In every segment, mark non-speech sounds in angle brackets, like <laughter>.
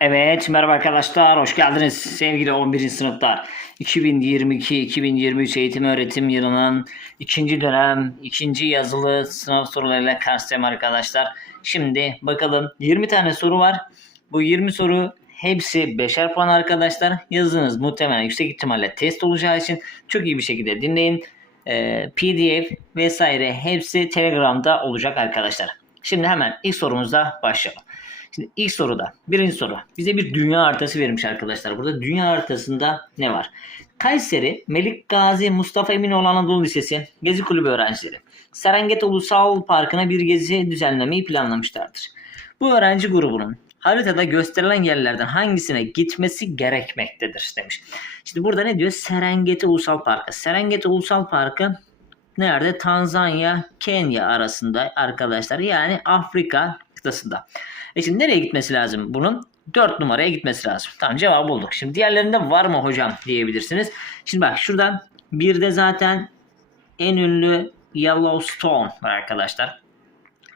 Evet merhaba arkadaşlar hoş geldiniz sevgili 11. sınıflar 2022-2023 eğitim öğretim yılının ikinci dönem ikinci yazılı sınav sorularıyla karşıyayım arkadaşlar. Şimdi bakalım 20 tane soru var. Bu 20 soru hepsi beşer puan arkadaşlar. Yazınız muhtemelen yüksek ihtimalle test olacağı için çok iyi bir şekilde dinleyin. Ee, PDF vesaire hepsi Telegram'da olacak arkadaşlar. Şimdi hemen ilk sorumuzla başlayalım. Şimdi ilk soruda birinci soru bize bir dünya haritası vermiş arkadaşlar. Burada dünya haritasında ne var? Kayseri, Melik Gazi, Mustafa Eminoğlu Anadolu Lisesi, Gezi Kulübü öğrencileri Serengeti Ulusal Parkı'na bir gezi düzenlemeyi planlamışlardır. Bu öğrenci grubunun haritada gösterilen yerlerden hangisine gitmesi gerekmektedir demiş. Şimdi burada ne diyor? Serengeti Ulusal Parkı. Serengeti Ulusal Parkı nerede? Tanzanya, Kenya arasında arkadaşlar. Yani Afrika kıtasında. E şimdi nereye gitmesi lazım bunun? 4 numaraya gitmesi lazım. Tamam cevabı bulduk. Şimdi diğerlerinde var mı hocam diyebilirsiniz. Şimdi bak şuradan bir de zaten en ünlü Yellowstone var arkadaşlar.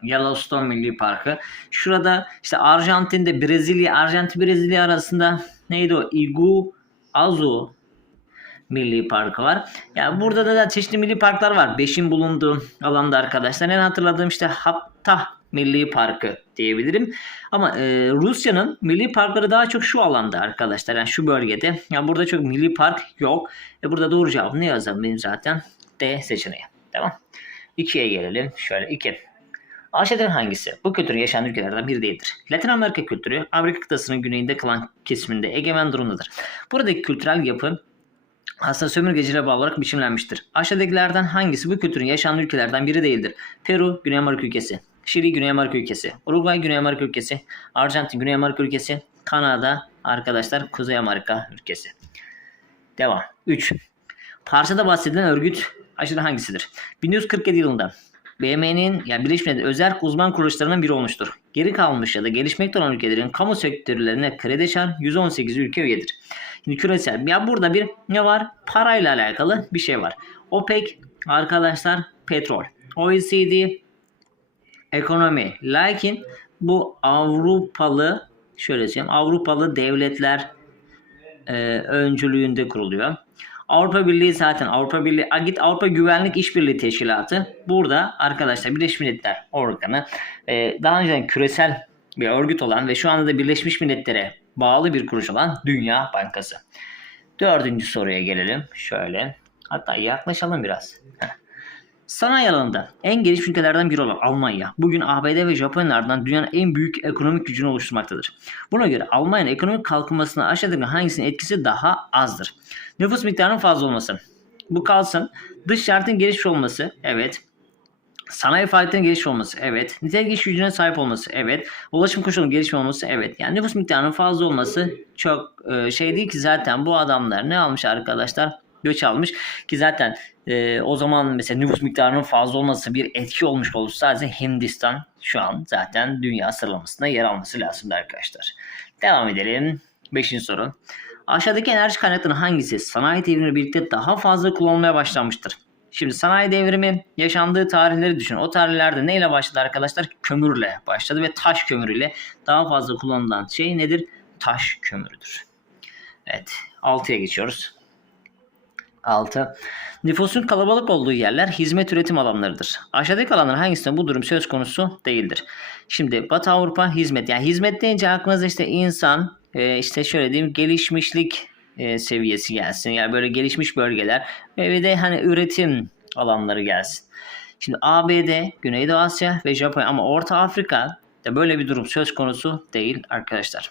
Yellowstone Milli Parkı. Şurada işte Arjantin'de Brezilya, Arjantin Brezilya arasında neydi o? Iguazu Milli Parkı var. Yani burada da, çeşitli milli parklar var. Beşin bulunduğu alanda arkadaşlar. En hatırladığım işte Hatta Milli Parkı diyebilirim. Ama e, Rusya'nın milli parkları daha çok şu alanda arkadaşlar. Yani şu bölgede. Yani burada çok milli park yok. E burada doğru cevap ne yazalım benim zaten? D seçeneği. Tamam. 2'ye gelelim. Şöyle 2. Aşağıdan hangisi bu kültürün yaşanan ülkelerden biri değildir? Latin Amerika kültürü Amerika kıtasının güneyinde kalan kesiminde egemen durumdadır. Buradaki kültürel yapı aslında sömürgecilere bağlı olarak biçimlenmiştir. Aşağıdakilerden hangisi bu kültürün yaşanan ülkelerden biri değildir? Peru, Güney Amerika ülkesi. Şili, Güney Amerika ülkesi. Uruguay, Güney Amerika ülkesi. Arjantin, Güney Amerika ülkesi. Kanada, arkadaşlar Kuzey Amerika ülkesi. Devam. 3. Parçada bahsedilen örgüt aşağıda hangisidir? 1947 yılında BM'nin yani Birleşmiş Milletler özel uzman kuruluşlarından biri olmuştur. Geri kalmış ya da gelişmekte olan ülkelerin kamu sektörlerine kredi çağıran 118 ülke üyedir. Küresel ya burada bir ne var? Parayla alakalı bir şey var. OPEC arkadaşlar petrol. OECD ekonomi. Lakin bu Avrupalı şöyle söyleyeyim Avrupalı devletler e, öncülüğünde kuruluyor. Avrupa Birliği zaten Avrupa Birliği Agit Avrupa Güvenlik İşbirliği Teşkilatı burada arkadaşlar Birleşmiş Milletler organı e, daha önceden küresel bir örgüt olan ve şu anda da Birleşmiş Milletler'e bağlı bir kuruş olan Dünya Bankası. Dördüncü soruya gelelim. Şöyle hatta yaklaşalım biraz. Heh. Sanayi alanında en gelişmiş ülkelerden biri olan Almanya bugün ABD ve Japonya'dan dünyanın en büyük ekonomik gücünü oluşturmaktadır. Buna göre Almanya'nın ekonomik kalkınmasına aşağıdaki hangisinin etkisi daha azdır? Nüfus miktarının fazla olması. Bu kalsın. Dış şartın gelişmiş olması. Evet. Sanayi faaliyetinin gelişmiş olması. Evet. Nitelik iş gücüne sahip olması. Evet. Ulaşım koşulunun gelişmiş olması. Evet. Yani nüfus miktarının fazla olması çok e, şey değil ki zaten bu adamlar ne almış arkadaşlar? Göç almış ki zaten e, o zaman mesela nüfus miktarının fazla olması bir etki olmuş olursa sadece Hindistan şu an zaten dünya sıralamasında yer alması lazım arkadaşlar. Devam edelim. Beşinci soru. Aşağıdaki enerji kaynaklarının hangisi sanayi devrimiyle birlikte daha fazla kullanılmaya başlanmıştır? Şimdi sanayi devrimi yaşandığı tarihleri düşünün. O tarihlerde neyle başladı arkadaşlar? Kömürle başladı ve taş kömürüyle daha fazla kullanılan şey nedir? Taş kömürüdür. Evet 6'ya geçiyoruz. 6. Nüfusun kalabalık olduğu yerler hizmet üretim alanlarıdır. Aşağıdaki alanların hangisinde bu durum söz konusu değildir? Şimdi Batı Avrupa hizmet. Yani hizmet deyince aklınıza işte insan, e, işte şöyle diyeyim gelişmişlik e, seviyesi gelsin. Yani böyle gelişmiş bölgeler ve de hani üretim alanları gelsin. Şimdi ABD, Güneydoğu Asya ve Japonya ama Orta Afrika da böyle bir durum söz konusu değil arkadaşlar.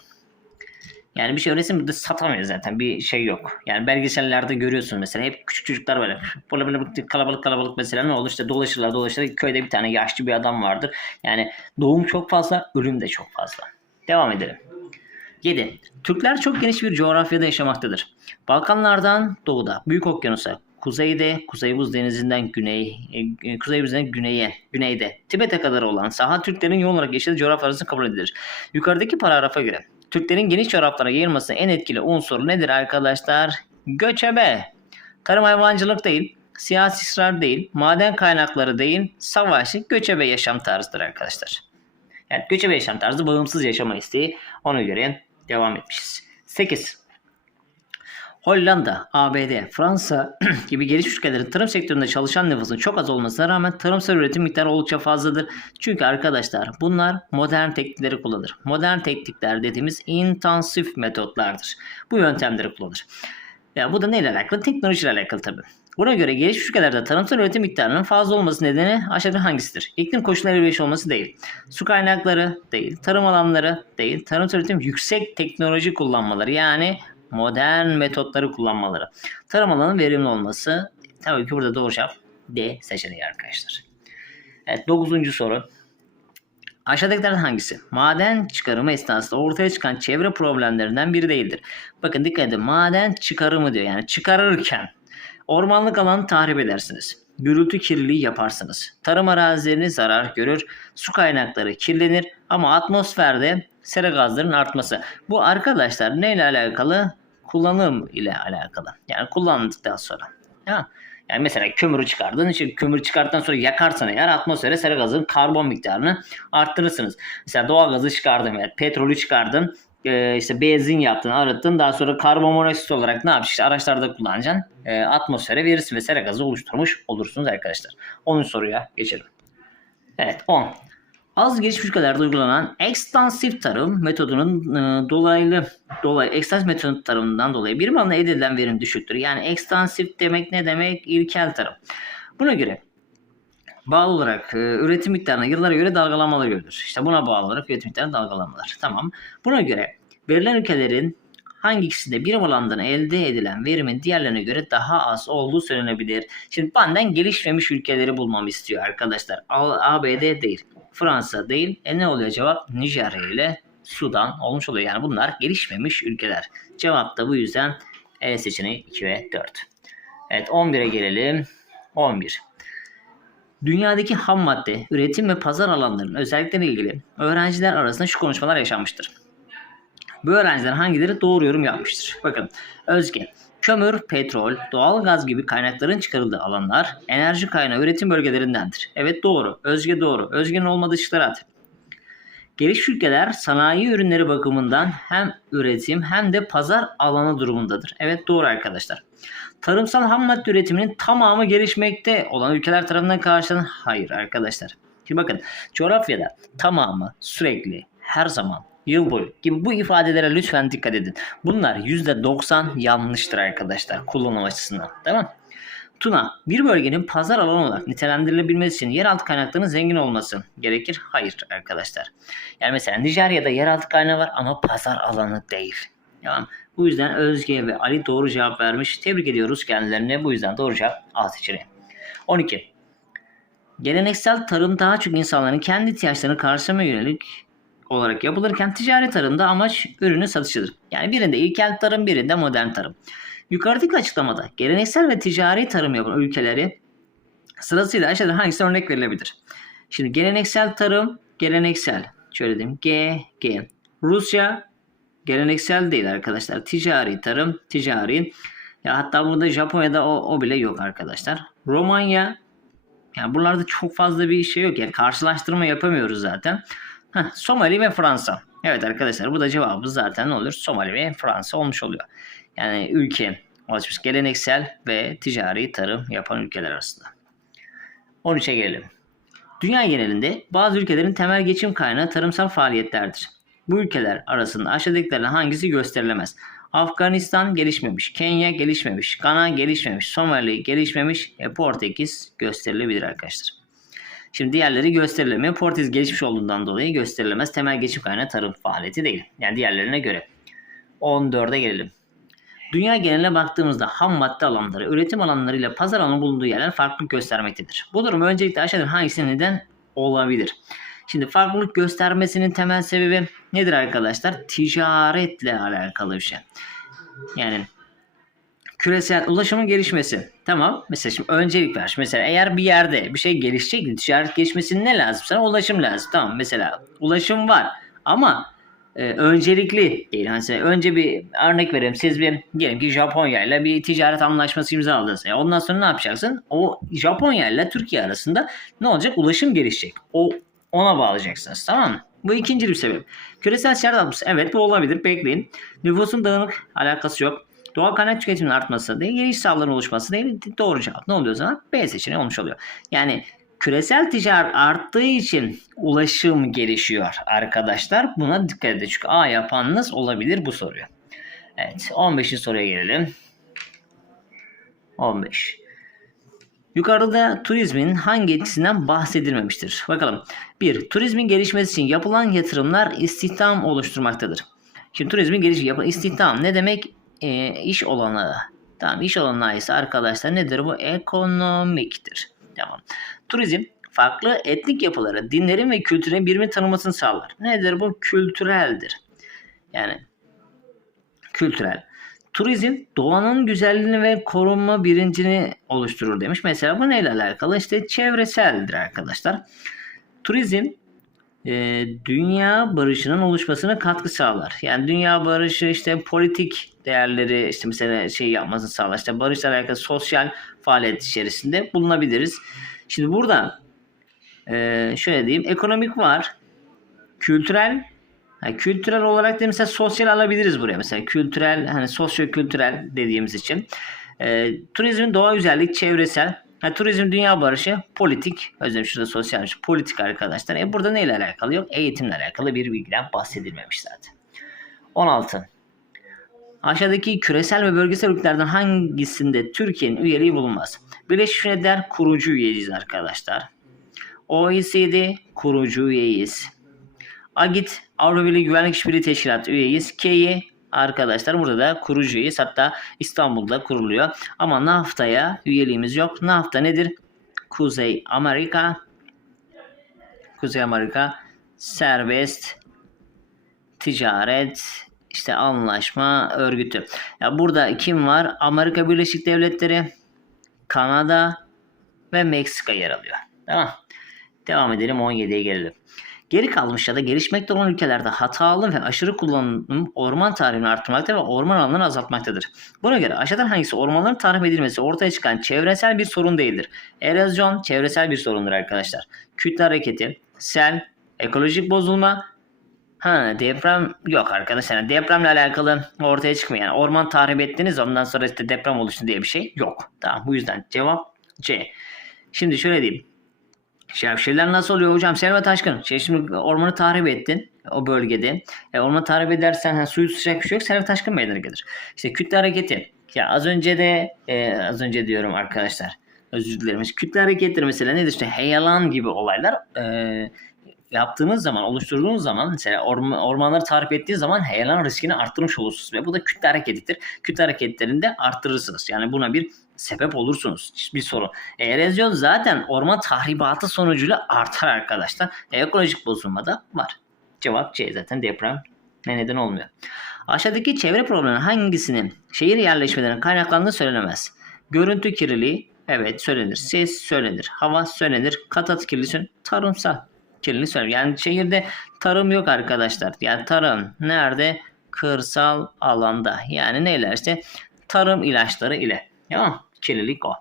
Yani bir şey öğretsin de satamıyor zaten. Bir şey yok. Yani belgesellerde görüyorsun mesela hep küçük çocuklar böyle böyle böyle kalabalık kalabalık mesela ne olur işte dolaşırlar dolaşırlar. Köyde bir tane yaşlı bir adam vardır. Yani doğum çok fazla, ölüm de çok fazla. Devam edelim. 7. Türkler çok geniş bir coğrafyada yaşamaktadır. Balkanlardan doğuda, Büyük Okyanus'a, kuzeyde, Kuzey Buz Denizi'nden güney, e, Kuzey Buz Denizi'nden güneye, güneyde, Tibet'e kadar olan saha Türklerin yoğun olarak yaşadığı coğrafya kabul edilir. Yukarıdaki paragrafa göre Türklerin geniş coğrafyalara yayılmasının en etkili unsuru nedir arkadaşlar? Göçebe. Tarım hayvancılık değil, siyasi ısrar değil, maden kaynakları değil, savaşı göçebe yaşam tarzıdır arkadaşlar. Yani göçebe yaşam tarzı bağımsız yaşama isteği ona göre devam etmişiz. 8. Hollanda, ABD, Fransa <clears throat> gibi gelişmiş ülkelerin tarım sektöründe çalışan nüfusun çok az olmasına rağmen tarımsal üretim miktarı oldukça fazladır. Çünkü arkadaşlar bunlar modern teknikleri kullanır. Modern teknikler dediğimiz intensif metotlardır. Bu yöntemleri kullanır. Ya bu da neyle alakalı? Teknolojiyle alakalı tabii. Buna göre gelişmiş ülkelerde tarımsal üretim miktarının fazla olması nedeni aşağıda hangisidir? İklim koşulları elverişli olması değil. Su kaynakları değil. Tarım alanları değil. Tarımsal üretim yüksek teknoloji kullanmaları yani modern metotları kullanmaları. Tarım alanının verimli olması. Tabii ki burada doğru cevap D seçeneği arkadaşlar. Evet 9. soru. Aşağıdakilerden hangisi? Maden çıkarımı esnasında ortaya çıkan çevre problemlerinden biri değildir. Bakın dikkat edin. Maden çıkarımı diyor. Yani çıkarırken ormanlık alanı tahrip edersiniz. Gürültü kirliliği yaparsınız. Tarım arazilerini zarar görür. Su kaynakları kirlenir. Ama atmosferde sera gazlarının artması. Bu arkadaşlar neyle alakalı? Kullanım ile alakalı. Yani kullandıktan sonra. Ya. Yani mesela kömürü çıkardın. Işte kömür çıkarttıktan sonra yakarsan eğer atmosfere sera gazının karbon miktarını arttırırsınız. Mesela doğal gazı çıkardın veya petrolü çıkardın. Ee, işte benzin yaptın, arıttın. Daha sonra karbon monoksit olarak ne yapacaksın? İşte araçlarda kullanacaksın. Ee, atmosfere verirsin ve sera gazı oluşturmuş olursunuz arkadaşlar. 10. soruya geçelim. Evet 10. Az gelişmiş ülkelerde uygulanan ekstansif tarım metodunun e, dolaylı dolayı ekstansif metodun tarımından dolayı bir elde edilen verim düşüktür. Yani ekstansif demek ne demek? İlkel tarım. Buna göre bağlı olarak e, üretim miktarına yıllara göre dalgalanmalar görülür. İşte buna bağlı olarak üretim miktarına dalgalanmalar. Tamam. Buna göre verilen ülkelerin hangi ikisinde bir alandan elde edilen verimin diğerlerine göre daha az olduğu söylenebilir. Şimdi benden gelişmemiş ülkeleri bulmamı istiyor arkadaşlar. ABD değil. Fransa değil. E ne oluyor cevap? Nijerya ile Sudan olmuş oluyor. Yani bunlar gelişmemiş ülkeler. Cevap da bu yüzden E seçeneği 2 ve 4. Evet 11'e gelelim. 11. Dünyadaki ham madde, üretim ve pazar alanlarının özellikleriyle ilgili öğrenciler arasında şu konuşmalar yaşanmıştır. Bu öğrenciler hangileri doğru yorum yapmıştır? Bakın Özge. Kömür, petrol, doğal gaz gibi kaynakların çıkarıldığı alanlar enerji kaynağı üretim bölgelerindendir. Evet doğru. Özge doğru. Özge'nin olmadığı şıkları at. Gelişmiş ülkeler sanayi ürünleri bakımından hem üretim hem de pazar alanı durumundadır. Evet doğru arkadaşlar. Tarımsal ham madde üretiminin tamamı gelişmekte olan ülkeler tarafından karşılanan hayır arkadaşlar. Şimdi bakın coğrafyada tamamı sürekli her zaman yıl boyu gibi bu ifadelere lütfen dikkat edin. Bunlar %90 yanlıştır arkadaşlar kullanım açısından. Tamam Tuna, bir bölgenin pazar alanı olarak nitelendirilebilmesi için yeraltı kaynaklarının zengin olması gerekir. Hayır arkadaşlar. Yani mesela Nijerya'da yeraltı kaynağı var ama pazar alanı değil. Tamam. Bu yüzden Özge ve Ali doğru cevap vermiş. Tebrik ediyoruz kendilerine. Bu yüzden doğru cevap A seçeneği. 12. Geleneksel tarım daha çok insanların kendi ihtiyaçlarını karşılama yönelik olarak yapılırken ticari tarımda amaç ürünü satışıdır. Yani birinde ilkel tarım birinde modern tarım. Yukarıdaki açıklamada geleneksel ve ticari tarım yapan ülkeleri sırasıyla aşağıda hangisi örnek verilebilir? Şimdi geleneksel tarım, geleneksel. Şöyle diyeyim. G, G. Rusya geleneksel değil arkadaşlar. Ticari tarım, ticari. Ya hatta burada Japonya'da o, o bile yok arkadaşlar. Romanya yani buralarda çok fazla bir şey yok. Yani karşılaştırma yapamıyoruz zaten. Heh, Somali ve Fransa. Evet arkadaşlar bu da cevabı zaten ne olur? Somali ve Fransa olmuş oluyor. Yani ülke oluşmuş geleneksel ve ticari tarım yapan ülkeler arasında. 13'e gelelim. Dünya genelinde bazı ülkelerin temel geçim kaynağı tarımsal faaliyetlerdir. Bu ülkeler arasında aşağıdakilerden hangisi gösterilemez? Afganistan gelişmemiş, Kenya gelişmemiş, Gana gelişmemiş, Somali gelişmemiş, e, Portekiz gösterilebilir arkadaşlar. Şimdi diğerleri gösterilemiyor. Portekiz gelişmiş olduğundan dolayı gösterilemez. Temel geçim kaynağı tarım faaliyeti değil. Yani diğerlerine göre. 14'e gelelim. Dünya geneline baktığımızda ham madde alanları, üretim alanları ile pazar alanı bulunduğu yerler farklılık göstermektedir. Bu durum öncelikle aşağıdan hangisine neden olabilir? Şimdi farklılık göstermesinin temel sebebi nedir arkadaşlar? Ticaretle alakalı bir şey. Yani küresel ulaşımın gelişmesi. Tamam. Mesela şimdi öncelik ver. Mesela eğer bir yerde bir şey gelişecek, ticaret gelişmesinin ne lazım sana? Ulaşım lazım. Tamam. Mesela ulaşım var ama e, öncelikli değil. Hani önce bir örnek vereyim. Siz bir diyelim ki Japonya ile bir ticaret anlaşması imzaladınız. Yani ondan sonra ne yapacaksın? O Japonya ile Türkiye arasında ne olacak? Ulaşım gelişecek. O ona bağlayacaksınız. Tamam mı? Bu ikinci bir sebep. Küresel sıcak dalgası. Evet bu olabilir. Bekleyin. Nüfusun dağınık alakası yok. Doğal kaynak tüketiminin artması değil, geniş sahaların oluşması değil. Doğru cevap. Ne oluyor o zaman? B seçeneği olmuş oluyor. Yani küresel ticaret arttığı için ulaşım gelişiyor arkadaşlar. Buna dikkat edin. Çünkü A yapanınız olabilir bu soruyu. Evet 15. soruya gelelim. 15. Yukarıda turizmin hangi etkisinden bahsedilmemiştir? Bakalım. 1. Turizmin gelişmesi için yapılan yatırımlar istihdam oluşturmaktadır. Şimdi turizmin gelişi yapı istihdam ne demek? Ee, iş olanağı. Tamam iş olanağı ise arkadaşlar nedir bu? Ekonomiktir. Tamam. Turizm farklı etnik yapıları, dinlerin ve kültürün birbirini tanımasını sağlar. Nedir bu? Kültüreldir. Yani kültürel. Turizm doğanın güzelliğini ve korunma bilincini oluşturur demiş. Mesela bu neyle alakalı? İşte çevreseldir arkadaşlar. Turizm e, dünya barışının oluşmasına katkı sağlar. Yani dünya barışı işte politik değerleri işte mesela şey yapmasını sağlar. İşte barışla alakalı sosyal faaliyet içerisinde bulunabiliriz. Şimdi burada e, şöyle diyeyim ekonomik var, kültürel yani kültürel olarak da mesela sosyal alabiliriz buraya. Mesela kültürel hani sosyo-kültürel dediğimiz için. E, turizmin doğa güzellik, çevresel. Yani turizm dünya barışı, politik. Özlem şurada sosyal, politik arkadaşlar. E burada neyle alakalı yok? Eğitimle alakalı bir bilgiden bahsedilmemiş zaten. 16. Aşağıdaki küresel ve bölgesel ülkelerden hangisinde Türkiye'nin üyeliği bulunmaz? Birleşmiş Milletler kurucu üyeyiz arkadaşlar. OECD kurucu üyeyiz. AGİT Avrupa Birliği Güvenlik İşbirliği Teşkilatı üyeyiz. K'yi arkadaşlar burada da kurucu üyeyiz. Hatta İstanbul'da kuruluyor. Ama NAFTA'ya üyeliğimiz yok. NAFTA nedir? Kuzey Amerika Kuzey Amerika serbest ticaret işte anlaşma örgütü. Ya burada kim var? Amerika Birleşik Devletleri, Kanada ve Meksika yer alıyor. Tamam. Devam edelim 17'ye gelelim. Geri kalmış ya da gelişmekte olan ülkelerde hatalı ve aşırı kullanım orman tarihini arttırmakta ve orman alanlarını azaltmaktadır. Buna göre aşağıdan hangisi ormanların tahrip edilmesi ortaya çıkan çevresel bir sorun değildir? Erozyon çevresel bir sorundur arkadaşlar. Kütle hareketi, sel, ekolojik bozulma, Ha deprem yok arkadaşlar. Depremle alakalı ortaya çıkmıyor. Yani orman tahrip ettiniz ondan sonra işte deprem oluştu diye bir şey yok. Tamam bu yüzden cevap C. Şimdi şöyle diyeyim. Şevşirler nasıl oluyor hocam? Selva Taşkın. Şey şimdi ormanı tahrip ettin o bölgede. E, ormanı tahrip edersen ha, suyu sıcak bir şey yok. Selva Taşkın meydana gelir. İşte kütle hareketi. Ya az önce de e, az önce diyorum arkadaşlar. Özür dilerim. Kütle hareketleri mesela nedir? İşte heyelan gibi olaylar e, yaptığınız zaman, oluşturduğunuz zaman mesela orman, ormanları tahrip ettiği zaman heyelan riskini arttırmış olursunuz. Ve bu da kütle hareketidir. Kütle hareketlerini de arttırırsınız. Yani buna bir sebep olursunuz. Hiçbir sorun. Erozyon zaten orman tahribatı sonucuyla artar arkadaşlar. Ekolojik bozulma da var. Cevap C zaten deprem ne neden olmuyor. Aşağıdaki çevre probleminin hangisinin şehir yerleşmelerinin kaynaklandığı söylenemez. Görüntü kirliliği evet söylenir. Ses söylenir. Hava söylenir. Kat kirliliği Tarımsal kirliliği söylenir. Yani şehirde tarım yok arkadaşlar. Yani tarım nerede? Kırsal alanda. Yani neler işte tarım ilaçları ile. Tamam Kirlilik o.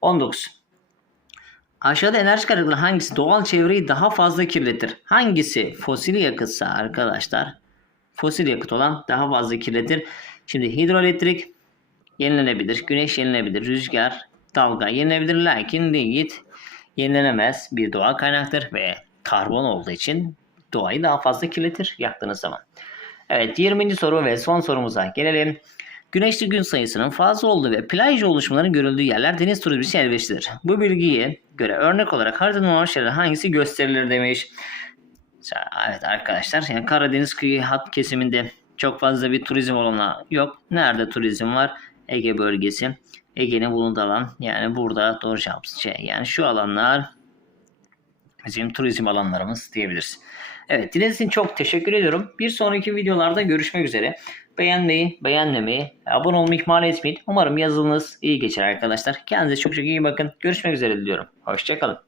19. Aşağıda enerji kaynakları hangisi doğal çevreyi daha fazla kirletir? Hangisi fosil yakıtsa arkadaşlar? Fosil yakıt olan daha fazla kirletir. Şimdi hidroelektrik yenilenebilir. Güneş yenilenebilir. Rüzgar, dalga yenilenebilir. Lakin lignit yenilenemez bir doğal kaynaktır ve karbon olduğu için doğayı daha fazla kirletir yaktığınız zaman. Evet 20. soru ve son sorumuza gelelim. Güneşli gün sayısının fazla olduğu ve plaj oluşumlarının görüldüğü yerler deniz turizmi için elverişlidir. Bu bilgiye göre örnek olarak haritanın amaçları hangisi gösterilir demiş. Evet arkadaşlar yani Karadeniz kıyı hat kesiminde çok fazla bir turizm olanağı yok. Nerede turizm var? Ege bölgesi. Ege'nin bulunduğu alan yani burada doğru şey. Yani şu alanlar bizim turizm alanlarımız diyebiliriz. Evet dinlediğiniz için çok teşekkür ediyorum. Bir sonraki videolarda görüşmek üzere. Beğenmeyi, beğenmemeyi, abone olmayı ihmal etmeyin. Umarım yazılınız iyi geçer arkadaşlar. Kendinize çok çok iyi bakın. Görüşmek üzere diliyorum. Hoşçakalın.